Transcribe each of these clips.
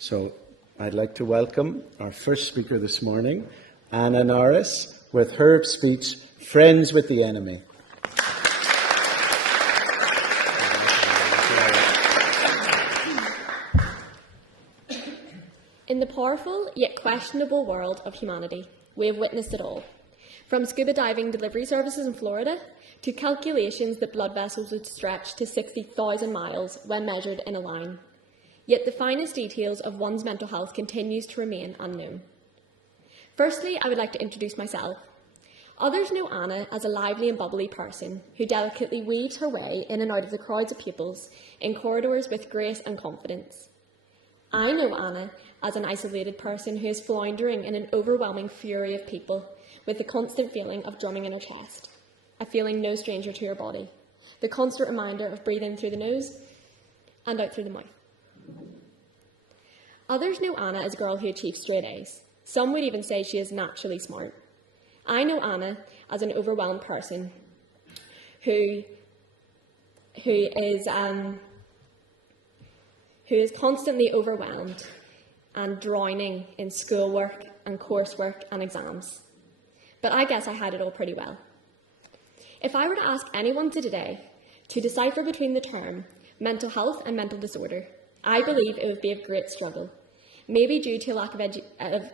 So I'd like to welcome our first speaker this morning, Anna Norris, with her speech, Friends with the Enemy. In the powerful yet questionable world of humanity, we have witnessed it all. From scuba diving delivery services in Florida to calculations that blood vessels would stretch to 60,000 miles when measured in a line. Yet the finest details of one's mental health continues to remain unknown. Firstly, I would like to introduce myself. Others know Anna as a lively and bubbly person who delicately weaves her way in and out of the crowds of pupils in corridors with grace and confidence. I know Anna as an isolated person who is floundering in an overwhelming fury of people with the constant feeling of drumming in her chest, a feeling no stranger to her body, the constant reminder of breathing through the nose and out through the mouth. Others know Anna as a girl who achieves straight A's. Some would even say she is naturally smart. I know Anna as an overwhelmed person who is constantly overwhelmed and drowning in schoolwork and coursework and exams. But I guess I had it all pretty well. If I were to ask anyone today to decipher between the term mental health and mental disorder, I believe it would be a great struggle. Maybe due to a lack of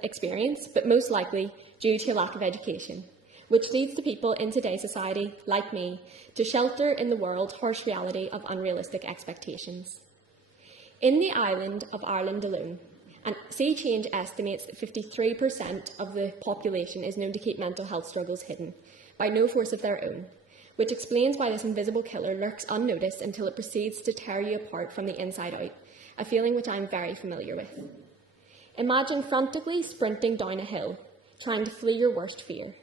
experience, but most likely due to a lack of education, which leads to people in today's society, like me, to shelter in the world's harsh reality of unrealistic expectations. In the island of Ireland alone, and Sea Change estimates that 53% of the population is known to keep mental health struggles hidden, by no force of their own, which explains why this invisible killer lurks unnoticed until it proceeds to tear you apart from the inside out, a feeling which I am very familiar with. Imagine frantically sprinting down a hill, trying to flee your worst fear,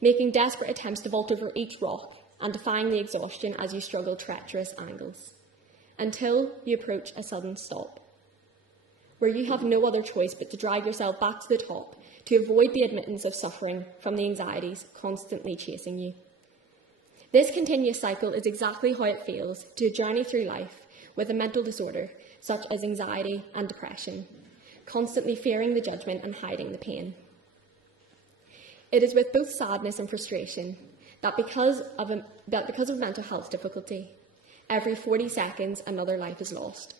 making desperate attempts to vault over each rock and defying the exhaustion as you struggle treacherous angles, until you approach a sudden stop, where you have no other choice but to drag yourself back to the top to avoid the admittance of suffering from the anxieties constantly chasing you. This continuous cycle is exactly how it feels to journey through life with a mental disorder such as anxiety and depression, constantly fearing the judgment and hiding the pain. It is with both sadness and frustration that because of mental health difficulty, every 40 seconds another life is lost.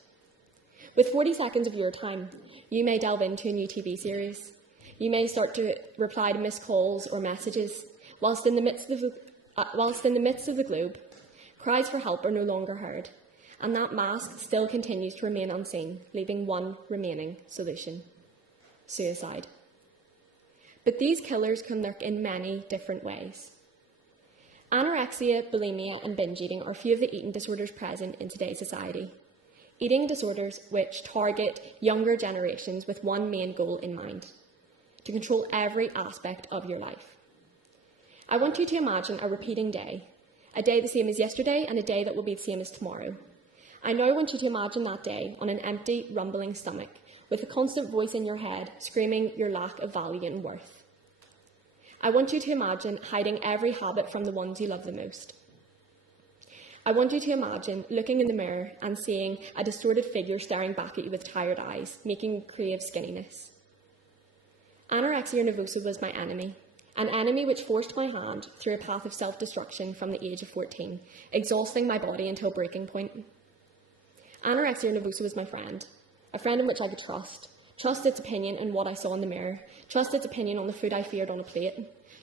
With 40 seconds of your time, you may delve into a new TV series. You may start to reply to missed calls or messages, whilst in the midst of the globe, cries for help are no longer heard, and that mask still continues to remain unseen, leaving one remaining solution: suicide. But these killers can lurk in many different ways. Anorexia, bulimia, and binge eating are few of the eating disorders present in today's society. Eating disorders which target younger generations with one main goal in mind: to control every aspect of your life. I want you to imagine a repeating day, a day the same as yesterday and a day that will be the same as tomorrow. I now want you to imagine that day on an empty, rumbling stomach, with a constant voice in your head screaming your lack of value and worth. I want you to imagine hiding every habit from the ones you love the most. I want you to imagine looking in the mirror and seeing a distorted figure staring back at you with tired eyes, making you crave skinniness. Anorexia nervosa was my enemy, an enemy which forced my hand through a path of self-destruction from the age of 14, exhausting my body until breaking point. Anorexia nervosa was my friend, a friend in which I could trust its opinion in what I saw in the mirror, trust its opinion on the food I feared on a plate,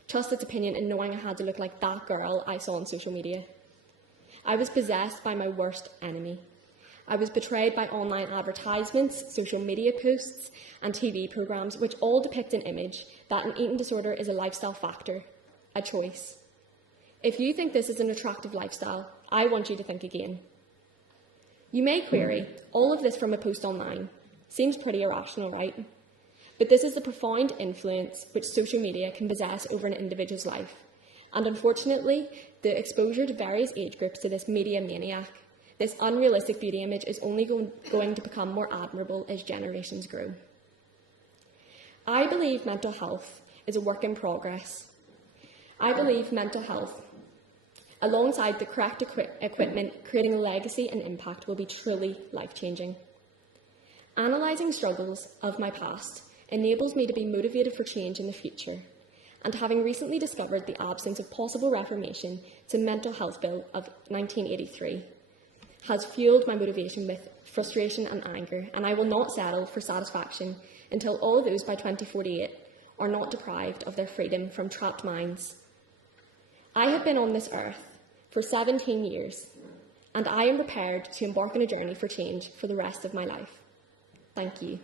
trust its opinion in knowing I had to look like that girl I saw on social media. I was possessed by my worst enemy. I was betrayed by online advertisements, social media posts, and TV programmes, which all depict an image that an eating disorder is a lifestyle factor, a choice. If you think this is an attractive lifestyle, I want you to think again. You may query, all of this from a post online. Seems pretty irrational, right? But this is the profound influence which social media can possess over an individual's life. And unfortunately, the exposure to various age groups to this media maniac, this unrealistic beauty image, is only going to become more admirable as generations grow. I believe mental health is a work in progress. I believe mental health, alongside the correct equipment, creating a legacy and impact will be truly life-changing. Analysing struggles of my past enables me to be motivated for change in the future, and having recently discovered the absence of possible reformation to Mental Health Bill of 1983 has fuelled my motivation with frustration and anger, and I will not settle for satisfaction until all those by 2048 are not deprived of their freedom from trapped minds. I have been on this earth for 17 years, and I am prepared to embark on a journey for change for the rest of my life. Thank you.